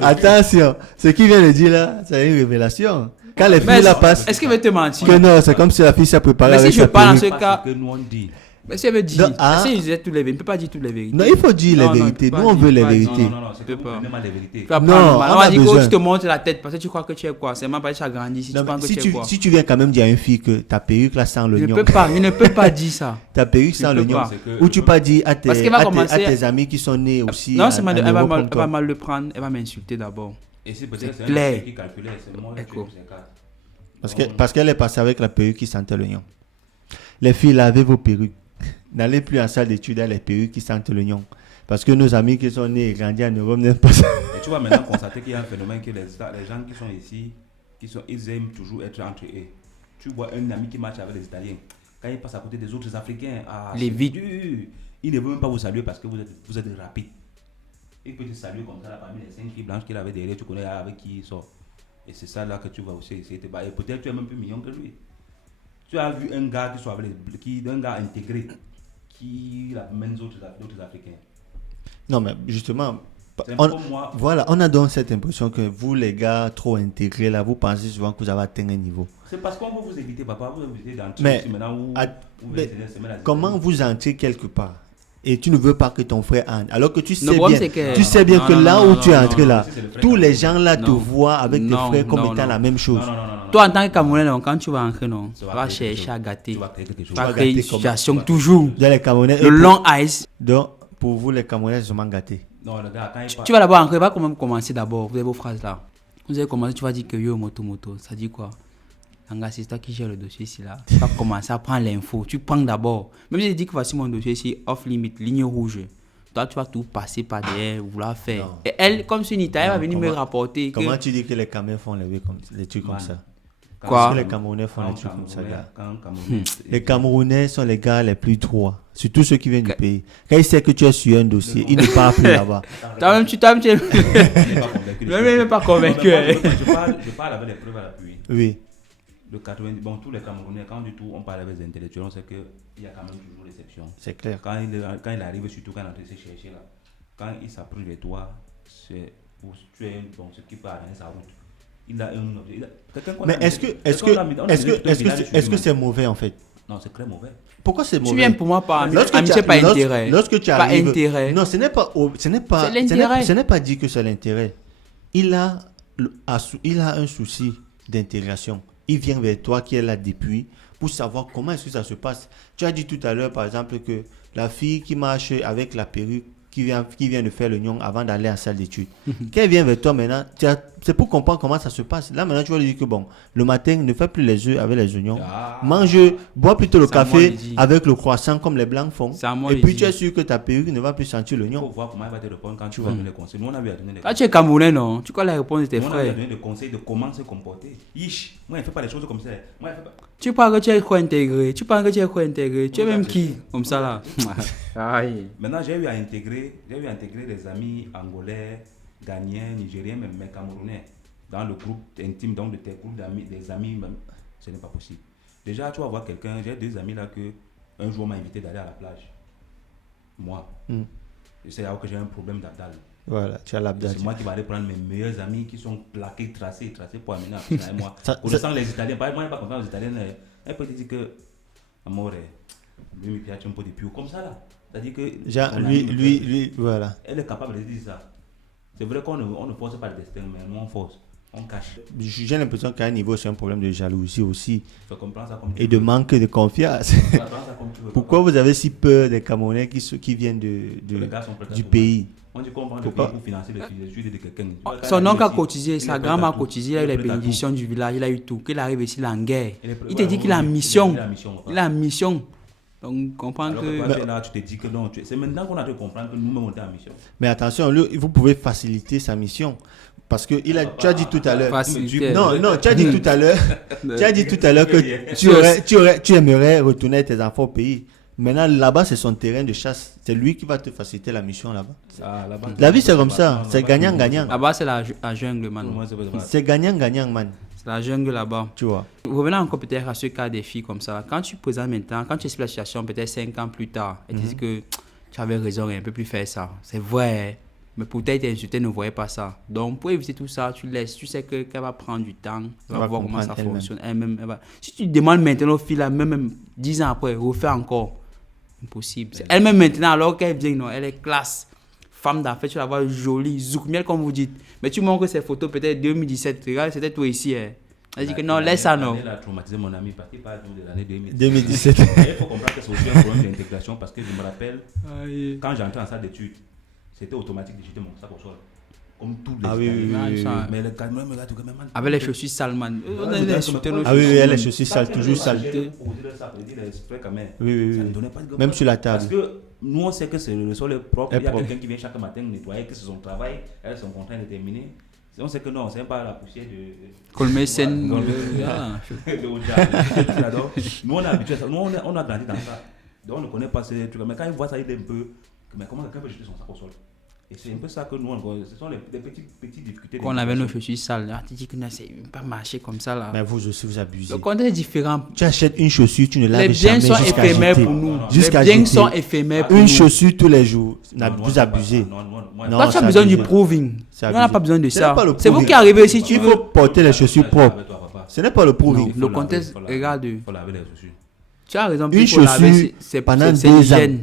attention. Ce qu'il vient de dire là, c'est une révélation. Quand les filles là passent, est-ce qu'il veut te mentir? que non, c'est comme si la fille s'est préparée Mais si avec je sa parle en perruque. ce cas, Parce que nous on dit. mais si elle veut dire, Donc, ah. si il disait toutes les vérités, il ne peut pas dire toutes les vérités. Non, il faut dire Non, les non, il vérités. peut Nous, pas on dire, veut les pas dire. vérités. Non, c'est que vous prenez mal les vérités. Tu vas Non, prendre mal. on On a va dire que besoin. tu te montres la tête parce que tu crois que tu es quoi. C'est même pas que tu as grandi si Non, tu mais penses que si tu es quoi. tu viens quand même dire à une fille que ta perruque là sent Il l'oignon, ne peut pas dire ça. ta perruque sent peux l'oignon, pas. C'est que- ou tu pas dire à tes, Parce qu'elle va à commencer- tes amis qui sont nés aussi Non, en c'est mal, elle Europe va comme toi. mal le prendre, elle va m'insulter d'abord. Et c'est peut-être C'est un clair. monsieur qui calculait, c'est moi qui Écho. fais ces cartes. Parce qu'elle est passée avec la perruque qui sentait l'oignon. Les filles, lavez vos perruques. N'allez plus en salle d'études à les perruques qui sentent l'oignon. Parce que nos amis qui sont nés et grandis en Europe n'aiment pas ça. Et tu vas maintenant constater qu'il y a un phénomène que les gens qui sont ici, ils aiment toujours être entre eux. Tu vois un ami qui marche avec les Italiens. Quand il passe à côté des autres Africains, Les c'est vides. dur. Il ne veut même pas vous saluer parce que vous êtes rapide. Il peut te saluer comme ça là, parmi les 5 filles blanches qu'il avait derrière, tu connais avec qui il sort. Et c'est ça là que tu vas aussi essayer de te battre. Et peut-être tu es même plus mignon que lui. Tu as vu un gars qui soit avec un gars intégré qui amène d'autres Africains. Non, mais justement, C'est on, pour moi. voilà, on a donc cette impression que vous, les gars, trop intégrés, là, vous pensez souvent que vous avez atteint un niveau. C'est parce qu'on veut vous éviter, papa. Vous éviter d'entrer Mais, ici maintenant où à- vous mais venez de se mettre à comment vous entrez quelque part et tu ne veux pas que ton frère entre, alors que tu sais Le problème, bien, c'est que- tu sais bien Non, que non, là non, où non, tu es non, entré non, là, c'est le frère tous les Camerounais. gens là te Non. voient avec tes Non, frères comme non, étant non. la même chose. Non. Toi, en tant que Camerounais, donc, quand tu vas entrer, non, tu Ça va vas créer quelque chercher chose. à gâter. Tu vas créer quelque chose. Tu vas vas créer une gâter comment? situation toujours. Dans les Camerounais, Le long ice. donc, pour vous, les Camerounais, ils sont gâtés. Non, le gars, quand il Tu vas d'abord entrer, va quand même commencer d'abord. Vous avez vos phrases là. Vous allez commencer, tu vas dire que yo, moto. Ça dit quoi? Langa, c'est toi qui gère le dossier ici là. Tu vas commencer à prendre l'info. Tu prends d'abord. Même si je dis que voici mon dossier ici, off limit, ligne rouge. Toi, tu vas tout passer par derrière, vouloir faire. Non. Et elle, comme c'est une Italie, elle va Non, venir me comment- rapporter. Que... Comment tu dis que les Camerounais font les trucs comme Man. ça? Quoi? Parce que les Camerounais font les trucs comme ça, gars. Quand Camerounais. Les Camerounais sont les gars les plus droits, surtout ceux qui viennent du pays. Quand ils savent que tu es sur un dossier, ils ne partent plus là-bas. Toi-même, tu Il n'est pas convaincu. Même pas convaincu. Je parle avec les preuves à l'appui. Oui. Le 90, bon, tous les Camerounais, quand du tout on parle avec les intellectuels, on sait qu'il y a quand même toujours l'exception. C'est clair. Quand il arrive, surtout quand il est en train de se chercher là, quand il s'approche de toi, c'est pour tuer ce qui peut arranger sa route. Il a un objet. Quelqu'un qu'on Mais a est-ce mis- que quelqu'un qu'on a mis- on a mis tout un village sur est-ce que lui, c'est mauvais en fait? Non, c'est très mauvais. Pourquoi c'est mauvais? Tu viens pour moi par Lorsque amitié, tu- pas lorsque- intérêt. Lorsque tu Pas arrives, intérêt. non, ce n'est pas, C'est l'intérêt. ce n'est pas dit que c'est l'intérêt. Il a un souci d'intégration. Il vient vers toi qui est là depuis pour savoir comment est-ce que ça se passe. Tu as dit tout à l'heure, par exemple, que la fille qui marche avec la perruque, qui vient de faire l'oignon avant d'aller en salle d'études. Quand elle vient vers toi maintenant, c'est pour comprendre comment ça se passe. Là maintenant, tu vas lui dire que bon, le matin, ne fais plus les œufs avec les oignons. Ah. Bois plutôt le C'est à moi café de dire. avec le croissant comme les blancs font. C'est à moi Et de puis dire. tu es sûr que ta perruque ne va plus sentir Il faut l'oignon. voir comment il va te répondre quand tu vas donner les conseils. Nous, on a vu à donner des Quand tu es Camerounais, non, tu connais la réponse de tes Nous, on a vu à frères. donner des conseils de comment se comporter. Yish, moi, il ne fait pas les choses comme ça. Moi, il fait pas. Tu parles que tu es quoi intégré. Tu parles que tu es quoi intégré. Tu es même qui? Comme ça là. Aïe. Maintenant, j'ai eu à intégrer des amis angolais, ghanéens, nigériens, même Camerounais. dans le groupe intime, donc de tes groupes d'amis, des amis, même, ce n'est pas possible. Déjà, tu vas voir quelqu'un, j'ai 2 amis là que un jour m'a invité d'aller à la plage. Moi. C'est là que j'ai un problème d'abdal. Voilà, tu as l'abdal. C'est moi qui vais aller prendre mes meilleurs amis qui sont plaqués, tracés pour amener à moi. Connaissant les Italiens, par exemple, moi, je n'ai pas confiance aux Italiens. Elle peut te dire que, amore, lui, il piace un peu de più, comme ça là. C'est-à-dire que. Genre, lui, voilà. Elle est capable de dire ça. C'est vrai qu'on ne force pas le destin, mais nous on force. On cache. J'ai l'impression qu'à un niveau, c'est un problème de jalousie aussi. Je comprends ça comme et de manque de confiance. Pourquoi vous avez si peur des Camerounais qui viennent du pays? On dit qu'on prend le pays pour financer les études de quelqu'un. Son oncle a cotisé, sa grand-mère a cotisé, il a eu les bénédictions du village, il a eu tout. Qu'il arrive ici, il est en guerre. Il te dit qu'il a une mission. Il a une mission. Donc, comprendre que. Là, tu te dis que non. C'est maintenant qu'on a dû comprendre que nous-mêmes, on est en mission. Mais attention, vous pouvez faciliter sa mission. Parce que tu as dit tout à l'heure. Non, tu as dit tout à l'heure. Tu as dit tout à l'heure que tu aimerais retourner avec tes enfants au pays. Maintenant, là-bas, c'est son terrain de chasse. C'est lui qui va te faciliter la mission là-bas. La vie, c'est comme ça. C'est gagnant-gagnant. Là-bas, c'est la jungle, man. C'est gagnant-gagnant, man. C'est la jungle là-bas. Tu vois. Revenons encore peut-être à ce cas des filles comme ça. Quand tu présentes maintenant, quand tu expliques la situation peut-être 5 ans plus tard, et tu dis que tu avais raison et un peu plus faire ça. C'est vrai. Mais peut-être insulté ne voyait pas ça. Donc, pour éviter tout ça, tu laisses. Tu sais qu'elle va prendre du temps. Elle va voir comment ça fonctionne. Elle-même, si tu demandes maintenant aux filles, là, même 10 ans après, refais encore. Impossible. C'est elle-même maintenant, alors qu'elle vient, non, elle est classe. Femme d'affaires, tu la vois jolie, zouk-miel comme vous dites. Mais tu montres ces photos peut-être 2017. Regarde, c'était toi ici. Elle dit que non, laisse ça, non. Elle a traumatisé mon ami parce qu'il parle de l'année 2017. Il faut comprendre que c'est aussi un problème d'intégration parce que je me rappelle, quand j'entrais en salle d'études, c'était automatique de jeter mon sac au sol. Comme tous les oui. Mais le Cameroun me regarde tout même. Avec les chaussures sales, man. Oui, les chaussures sales, toujours sales. Oui. Même sur la table. Parce que nous, on sait que le sol est propre. Il y a quelqu'un qui vient chaque matin nettoyer, que c'est son travail, elles sont contentes de terminer. On sait que non, c'est pas la poussière de. Colmesen. Nous, on est habitué à ça. Nous, on a grandi dans ça. Donc, on ne connaît pas ces trucs. Mais quand ils voient ça, ils disent un peu. Mais comment quelqu'un peut jeter son sac au sol? Et c'est un peu ça que nous, ce sont les petites difficultés. Quand on avait nos chaussures sales, là, tu dis que c'est pas marché comme ça là. Mais vous aussi, vous abusez. Le contexte est différent. Tu achètes une chaussure, tu ne laves jamais jusqu'à jeter. Les biens sont éphémères pour nous. Les biens sont éphémères pour nous. Une chaussure tous les jours. Vous abusez. Toi, tu as besoin du proving. On n'a pas besoin de ça. C'est vous qui arrivez ici, tu veux. Il faut porter les chaussures propres. Ce n'est pas le proving. Le contexte, regarde. Il faut laver les chaussures. Tu as raison. Une chaussure pendant 2 ans.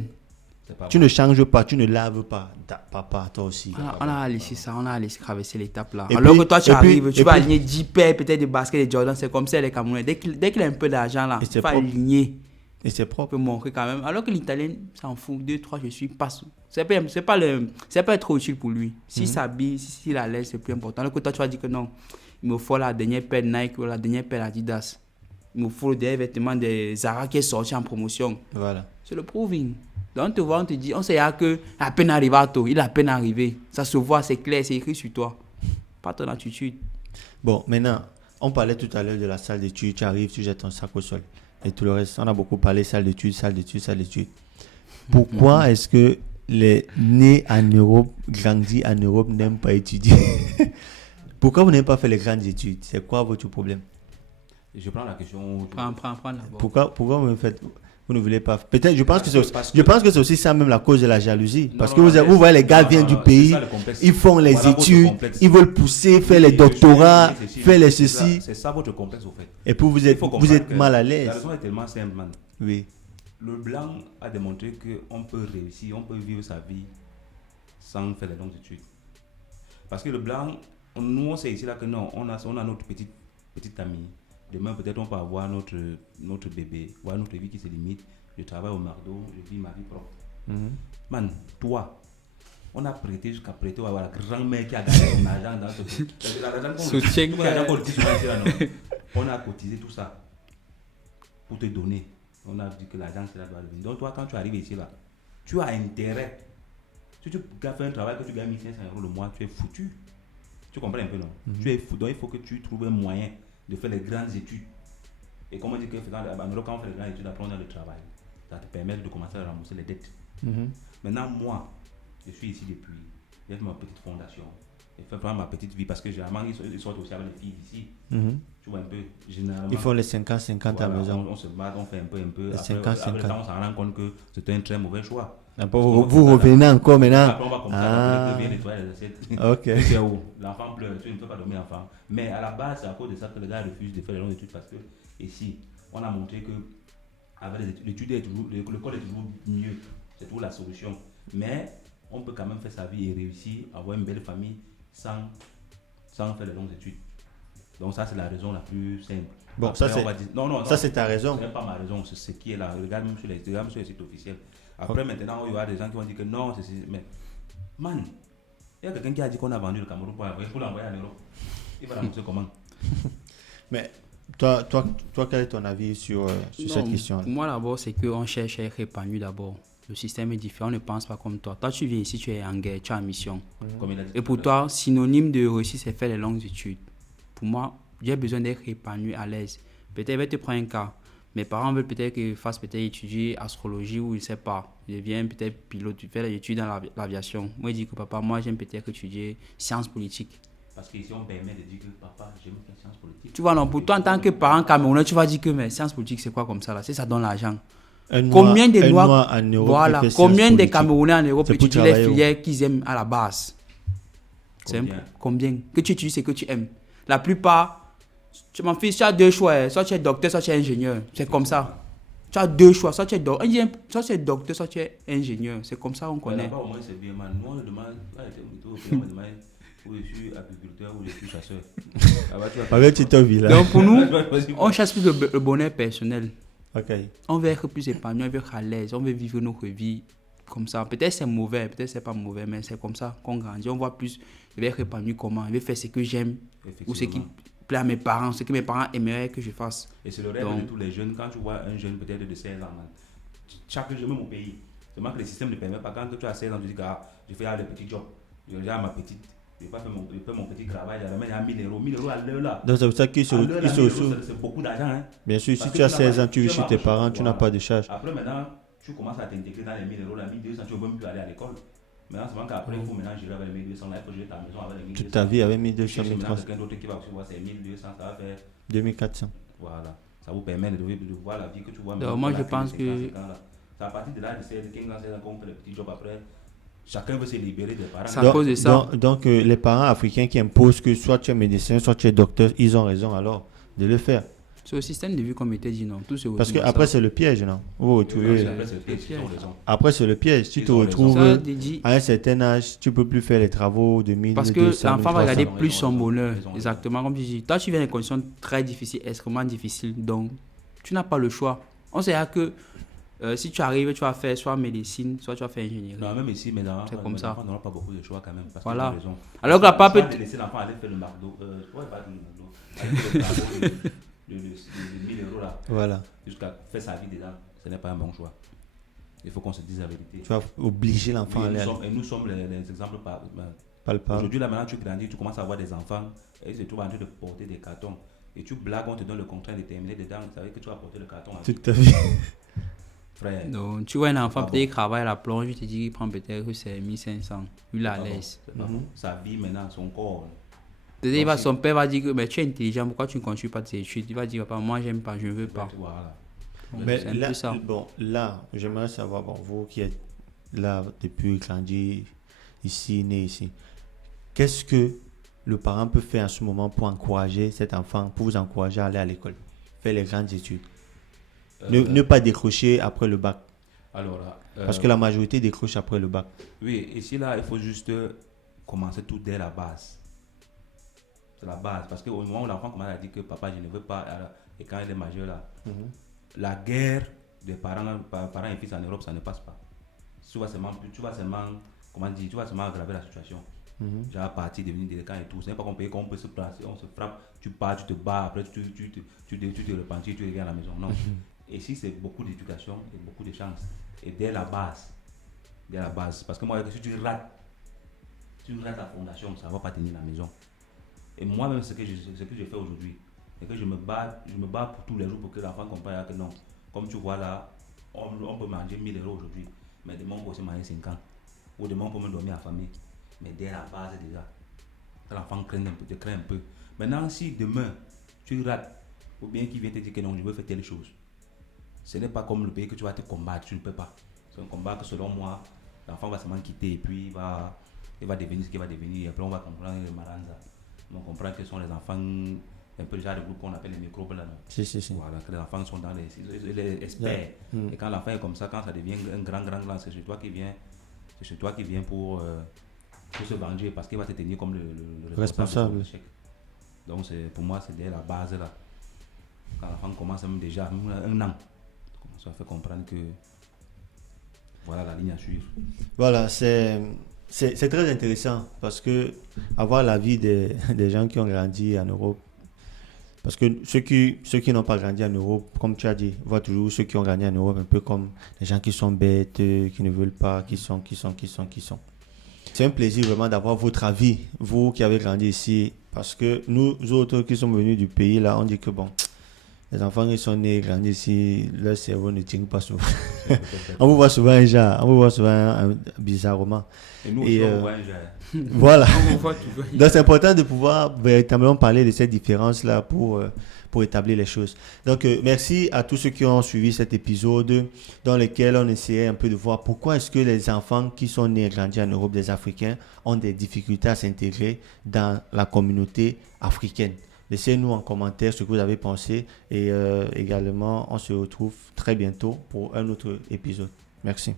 Tu ne changes pas, tu ne laves pas. Papa, toi aussi. On a laissé ça, on a laissé traverser l'étape là. Alors que toi, tu arrives, tu vas aligner 10 paires peut-être de baskets de Jordan. C'est comme ça les Camerounais. Dès qu'il a un peu d'argent là, il va aligner. Et c'est propre. Il peut montrer quand même. Alors que l'Italien s'en fout. 2, 3, je suis passe. C'est pas trop utile pour lui. S'il s'habille, s'il a l'aise, c'est plus important. Alors que toi, tu vas dire que non. Il me faut la dernière paire Nike ou la dernière paire Adidas. Il me faut des vêtements de Zara qui est sorti en promotion. Voilà. C'est le proving. Donc on te voit, on te dit, on sait que à peine arrivato, il a à peine arrivé. Ça se voit, c'est clair, c'est écrit sur toi. Pas ton attitude. Bon, maintenant, on parlait tout à l'heure de la salle d'études. Tu arrives, tu jettes ton sac au sol. Et tout le reste, on a beaucoup parlé salle d'études. Pourquoi est-ce que les nés en Europe, grandis en Europe, n'aiment pas étudier? Pourquoi vous n'avez pas fait les grandes études? C'est quoi votre problème? Je prends la question. Prends Pourquoi vous ne voulez pas? Peut-être, je pense que c'est aussi ça même la cause de la jalousie. Parce que vous voyez, les gars viennent du pays, ils font les études, ils veulent pousser, faire les doctorats, faire les ceci. C'est ça votre complexe au fait. Et puis vous êtes mal à l'aise. La raison est tellement simple, man. Oui. Le blanc a démontré qu'on peut réussir, on peut vivre sa vie sans faire les longues études. Parce que le blanc, nous on sait ici là que non, on a notre petite amie. Demain, peut-être, on peut avoir notre bébé, voir notre vie qui se limite. Je travaille au McDo, je vis ma vie propre. Man, toi, on a prêté jusqu'à prêter, on va avoir la grand-mère qui a gagné son argent dans ce on a cotisé tout ça pour te donner. On a dit que l'argent, c'est là doit venir. Donc, toi, quand tu arrives ici, là, tu as intérêt. Si tu fais un travail que tu gagnes 1500 € le mois, tu es foutu. Tu comprends un peu, non? Tu es foutu. Donc, il faut que tu trouves un moyen de faire les grandes études. Et comme on dit que quand on fait les grandes études, après on a le travail. Ça te permet de commencer à rembourser les dettes. Maintenant, moi, je suis ici depuis. J'ai fait ma petite fondation. et faire vraiment ma petite vie parce que généralement ils sortent aussi avec les filles d'ici. Tu vois un peu, généralement. Ils font les 50-50 à la maison. On se bat, on fait un peu. Les Après le temps, on s'en rend compte que c'était un très mauvais choix. Vous revenez encore maintenant. Après, on va commencer à bien nettoyer les assiettes. Ok. C'est où l'enfant pleure, tu ne peux pas dormir l'enfant. Mais à la base, c'est à cause de ça que les gars refusent de faire les longues études parce que ici, on a montré que avec l'étude, l'école est toujours mieux. C'est toujours la solution. Mais on peut quand même faire sa vie et réussir, avoir une belle famille sans faire les longues études. Donc ça, c'est la raison la plus simple. Bon, après, ça c'est... Non, ça c'est ta raison. Ce n'est pas ma raison, c'est ce qui est là. Regarde même sur les sites officiels. Après, maintenant, il y aura des gens qui vont dire que non, mais man, il y a quelqu'un qui a dit qu'on a vendu le Cameroun pour l'envoyer en Europe. Il va l'annoncer comment? Mais toi, quel est ton avis sur cette question? Pour moi, d'abord, c'est qu'on cherche à être épanoui d'abord. Le système est différent, on ne pense pas comme toi. Toi, tu viens ici, tu es en guerre, tu es en mission. Et pour toi, synonyme de réussir, c'est faire les longues études. Pour moi, j'ai besoin d'être épanoui, à l'aise. Peut-être, je vais te prendre un cas. Mes parents veulent peut-être que je fasse peut-être étudier astrologie ou je ne sais pas. Je deviens peut-être pilote, tu fais l'étude dans l'aviation. Moi, je dis que papa, moi, j'aime peut-être étudier sciences politiques. Parce qu'ici, on permet de dire que papa, j'aime faire sciences politiques. Tu vois, non, pour toi, en tant que parent camerounais, tu vas dire que mais sciences politiques, c'est quoi comme ça là? C'est ça donne l'argent. Combien de Noirs en Europe, voilà, combien de Camerounais en Europe étudient les filières qu'ils aiment à la base? Combien? Que tu étudies, c'est que tu aimes. La plupart, mon fils, tu as deux choix. Soit tu es docteur, soit tu es ingénieur. C'est comme ça. Tu as deux choix. Soit tu es docteur, soit tu es ingénieur. C'est comme ça qu'on connaît. Au moins, c'est bien, man. Nous, on demande, où je suis agriculteur ou je suis chasseur. Donc pour nous, on cherche plus le bonheur personnel. Okay. On veut être plus épanoui, on veut être à l'aise, on veut vivre notre vie comme ça. Peut-être c'est mauvais, peut-être c'est pas mauvais, mais c'est comme ça qu'on grandit. On voit plus, je vais être épanoui comment, je vais faire ce que j'aime ou ce qui plaît à mes parents, ce que mes parents aimeraient que je fasse. Et c'est le rêve de tous les jeunes. Quand tu vois un jeune peut-être de 16 ans, chaque jeune, même au pays, seulement que le système ne permet pas. Quand tu as 16 ans, tu dis que je fais le petit job, je regarde ma petite. Je vais faire mon petit travail, je ramène à 1000 euros. 1000 euros à l'heure là. Donc c'est pour ça qu'ils c'est beaucoup d'argent. Hein. Bien sûr, si tu as 16 ans, tu vis chez tes parents, tu n'as pas de charge. Après maintenant, tu commences à t'intégrer dans les 1000 euros, là, 1200, tu ne veux même plus aller à l'école. Maintenant, c'est vraiment qu'après, il faut maintenant gérer avec les 1200, là, il faut gérer ta maison avec les 1200. Toute ta vie avec 1200, 1300. Quelqu'un d'autre qui va recevoir ses 1200, ça va faire 2400. Voilà. Ça vous permet de voir la vie que tu vois. Donc, moi, je pense que... C'est à partir de là, de 16, 15 ans, 16 ans qu'on fait le petit job après. Chacun veut se libérer des parents. C'est à cause de ça. Donc les parents africains qui imposent que soit tu es médecin, soit tu es docteur, ils ont raison alors de le faire. C'est le système de vie comme était dit, non? Tout parce qu'après c'est le piège, non? Après c'est le piège. Si tu te retrouves à un certain âge, tu ne peux plus faire les travaux de 1000. Parce que l'enfant va regarder plus son bonheur. Exactement comme tu dis. Toi, tu viens des conditions très difficiles, extrêmement difficiles. Donc, tu n'as pas le choix. On sait que si tu arrives, tu vas faire soit médecine, soit tu vas faire ingénierie. Non, même ici, mais c'est comme ça. On n'aura pas beaucoup de choix quand même. Parce voilà. raison. Alors que la papa peut laisser l'enfant aller faire le McDo. Le 1000 euros là. Voilà. Jusqu'à faire sa vie dedans. Ce n'est pas un bon choix. Il faut qu'on se dise la vérité. Tu vas obliger l'enfant à aller. Et nous sommes les exemples palpables. Aujourd'hui, là, maintenant, tu grandis, tu commences à avoir des enfants et ils se trouvent en train de porter des cartons. Et tu blagues, on te donne le contrat déterminé dedans. Vous savez que tu vas porter le carton. Tout à fait. Frère. Donc, tu vois un enfant, peut-être qu'il travaille à la plonge, je te dis qu'il prend peut-être 1500. Il est à l'aise. Sa vie maintenant, son corps. Son père va dire que mais tu es intelligent, pourquoi tu ne continues pas tes études? Il va dire, papa, moi j'aime pas, je ne veux pas. Voilà. Mais là, j'aimerais savoir, vous qui êtes là depuis grandi ici, né ici, qu'est-ce que le parent peut faire en ce moment pour encourager cet enfant, pour vous encourager à aller à l'école, faire les grandes études? Ne pas décrocher après le bac. Alors, parce que la majorité décroche après le bac. Oui, ici, là, il faut juste commencer tout dès la base. C'est la base. Parce qu'au moment où l'enfant commence à dire que papa, je ne veux pas, et quand il est majeur, là, la guerre des parents et fils en Europe, ça ne passe pas. Tu vas seulement aggraver la situation. Genre partir, devenir délinquant et tout. Ce n'est pas qu'on peut se placer, on se frappe, tu pars, tu te bats, après tu te repentis, tu reviens à la maison. Non. Et ici, c'est beaucoup d'éducation et beaucoup de chance. Et dès la base. Parce que moi, si tu rates la fondation, ça ne va pas tenir la maison. Et moi-même, ce que je fais aujourd'hui, c'est que je me bats pour tous les jours pour que l'enfant comprenne que non. Comme tu vois là, on peut manger 1000 euros aujourd'hui, mais demain on peut aussi manger 50. Ou demain on peut me dormir à la famille. Mais dès la base déjà. que l'enfant te craint un peu. Maintenant, si demain, tu rates, ou bien qu'il vient te dire que non, je veux faire telle chose, ce n'est pas comme le pays que tu vas te combattre, tu ne peux pas. C'est un combat que selon moi, l'enfant va seulement quitter et puis il va devenir ce qu'il va devenir. Et après, on va comprendre le maranza. On comprend que ce sont les enfants, un peu le genre de groupe qu'on appelle les microbes là. Si. Voilà, que les enfants sont dans les experts. Et quand l'enfant est comme ça, quand ça devient un grand, c'est chez toi qui vient pour se venger parce qu'il va te tenir comme le responsable. Donc pour moi, c'est dès la base là. Quand l'enfant commence même déjà un an, ça fait comprendre que voilà la ligne à suivre. Voilà, c'est très intéressant parce que avoir l'avis des gens qui ont grandi en Europe, parce que ceux qui n'ont pas grandi en Europe, comme tu as dit, voient toujours ceux qui ont grandi en Europe un peu comme des gens qui sont bêtes, qui ne veulent pas, qui sont. C'est un plaisir vraiment d'avoir votre avis, vous qui avez grandi ici, parce que nous autres qui sommes venus du pays, là, on dit que bon, les enfants qui sont nés et grandis ici, leur cerveau ne tient pas souvent. On vous voit souvent bizarrement. Et nous aussi, on voit un genre. Voilà. Donc c'est important de pouvoir véritablement parler de cette différence-là pour établir les choses. Donc merci à tous ceux qui ont suivi cet épisode dans lequel on essayait un peu de voir pourquoi est-ce que les enfants qui sont nés et grandis en Europe, des Africains, ont des difficultés à s'intégrer dans la communauté africaine. Laissez-nous en commentaire ce que vous avez pensé et également on se retrouve très bientôt pour un autre épisode. Merci.